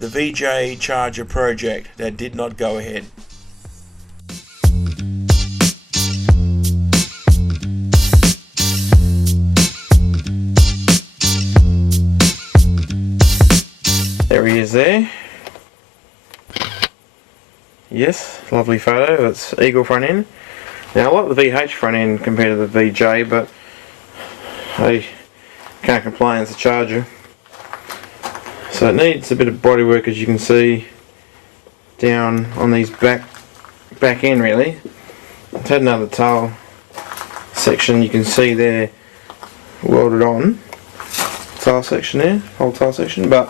the VJ charger project that did not go ahead. There he is there. Yes, lovely photo. That's Eagle front end. Now I like the VH front end compared to the VJ, but I can't complain, it's a charger. So it needs a bit of bodywork, as you can see down on these back end really. It's had another tail section, you can see there welded on. Tail section there, whole tail section, but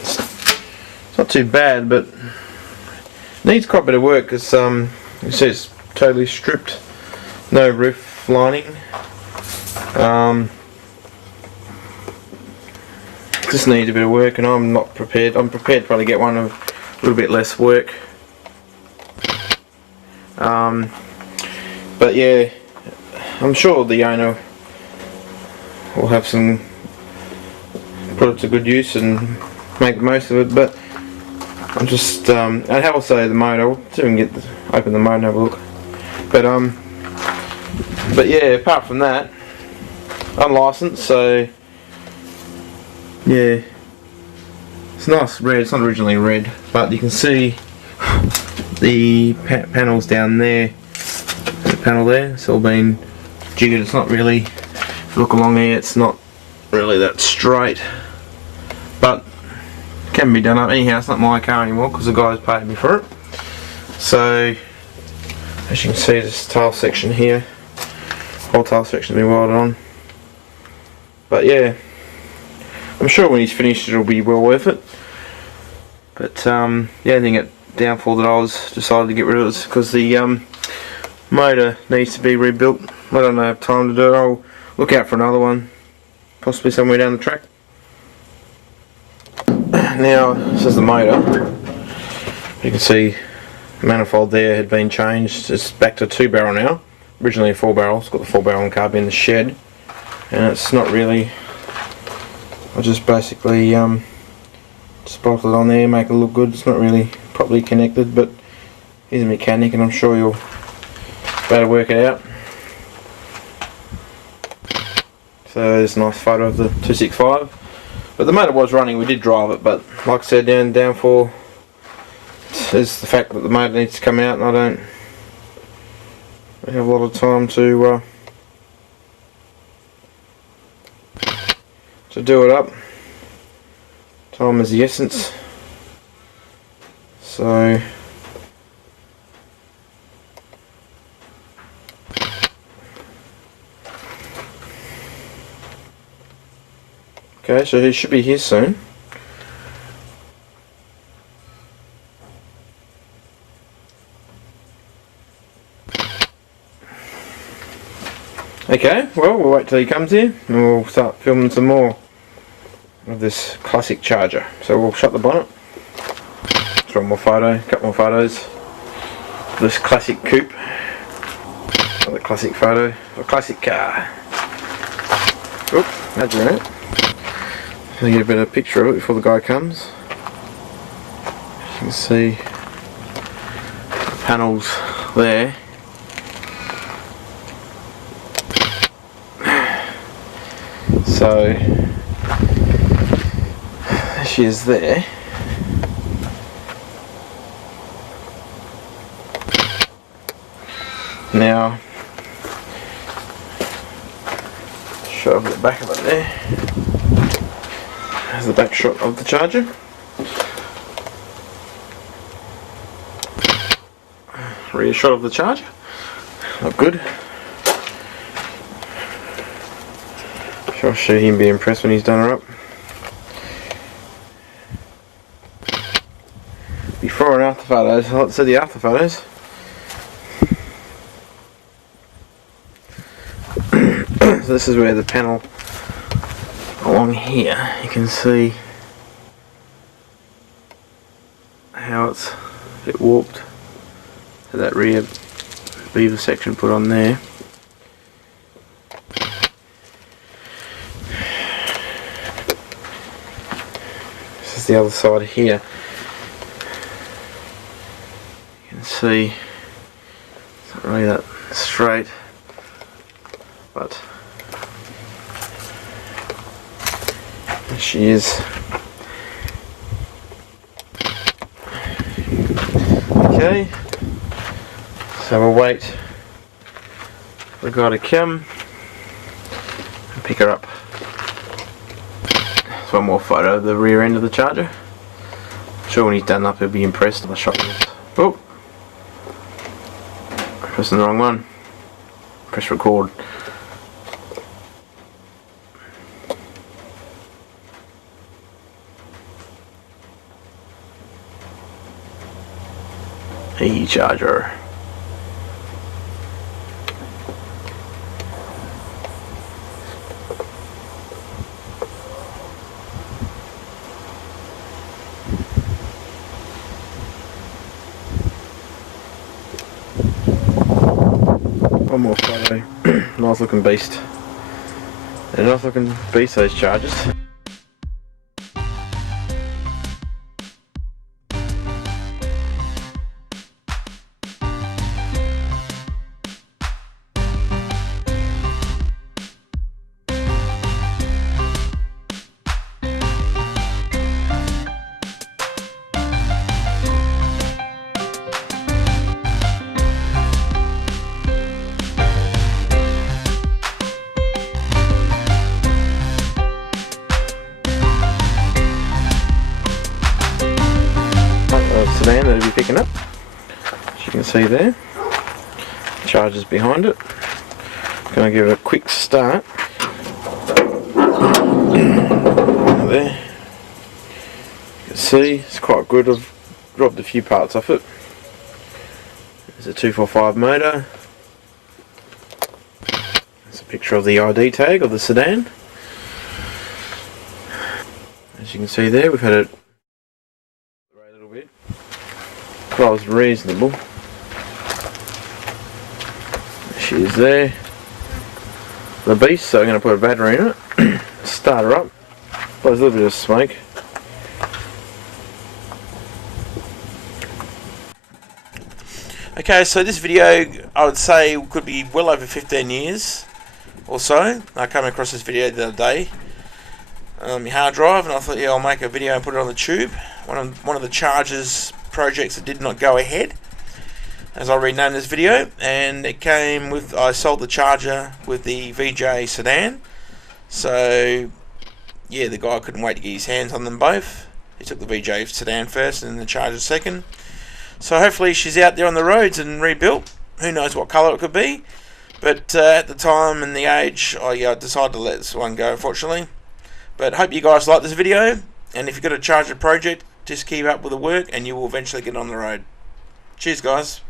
it's not too bad, but needs quite a bit of work because you see it's totally stripped, no roof lining. Just needs a bit of work, and I'm not prepared. I'm prepared to probably get one of a little bit less work. But yeah, I'm sure the owner will have put it to good use and make the most of it. But I'm just, and have also the motor. I'll see if we can open the motor and have a look. But yeah, apart from that, unlicensed, so yeah, it's nice red. It's not originally red, but you can see the panels down there. The panel there, it's all been jiggered. It's not really, if you look along here, it's not really that straight, but can be done up. Anyhow, it's not my car anymore because the guys paid me for it. So as you can see, this tail section here, whole tail section has been welded on. But yeah, I'm sure when he's finished it'll be well worth it. But the only thing downfall that I decided to get rid of is because the motor needs to be rebuilt. I don't have time to do it. I'll look out for another one, possibly somewhere down the track. Now this is the motor. You can see the manifold there had been changed. It's back to 2-barrel now. Originally a 4-barrel. It's got the 4-barrel carb in the shed, and it's not really. I just basically just bolted it on there, make it look good. It's not really properly connected, but he's a mechanic and I'm sure you'll be able to work it out. So there's a nice photo of the 265. But the motor was running, we did drive it, but like I said, downfall is the fact that the motor needs to come out, and I don't have a lot of time to do it up. Time is the essence. So okay, so he should be here soon. Okay, well, we'll wait till he comes here and we'll start filming some more of this classic charger. So we'll shut the bonnet. Throw one more photo, a couple more photos of this classic coupe. Another classic photo of a classic car. Oop, imagine that. I'll get a better picture of it before the guy comes. As you can see the panels there. So she is there. Now show the back of it there. There's the back shot of the charger. Rear shot of the charger. Not good. I'm sure he'll be impressed when he's done her up. Before and after photos. Let's see the after photos. So this is where the panel along here, you can see how it's a bit warped. So that rear beaver section put on there. This is the other side here. You can see it's not really that straight, but there she is. Okay, so we'll wait for the guy to come and pick her up. There's one more photo of the rear end of the Charger. I'm sure when he's done up he'll be impressed. I shot him. Oh, pressing the wrong one. Press record. Hey, Charger. One more photo. Nice looking beast. And nice looking beast, those Chargers. Sedan that it'll be picking up, as you can see there. Charger's behind it. Gonna give it a quick start. There. You can see it's quite good. I've dropped a few parts off it. There's a 245 motor. There's a picture of the ID tag of the sedan. As you can see there, we've had it a little bit. Car's reasonable. She is there. The beast, so I'm going to put a battery in it. Start her up. Blows a little bit of smoke. Okay, so this video I would say could be well over 15 years or so. I came across this video the other day on my hard drive, and I thought, yeah, I'll make a video and put it on the tube. One of the Chargers projects that did not go ahead, as I renamed this video, and it came with, I sold the Charger with the VJ sedan. So yeah, the guy couldn't wait to get his hands on them both. He took the VJ sedan first and then the Charger second. So hopefully she's out there on the roads and rebuilt. Who knows what colour it could be, but at the time and the age, I decided to let this one go, unfortunately. But hope you guys like this video, and if you've got a Charger project, just keep up with the work and you will eventually get on the road. Cheers, guys.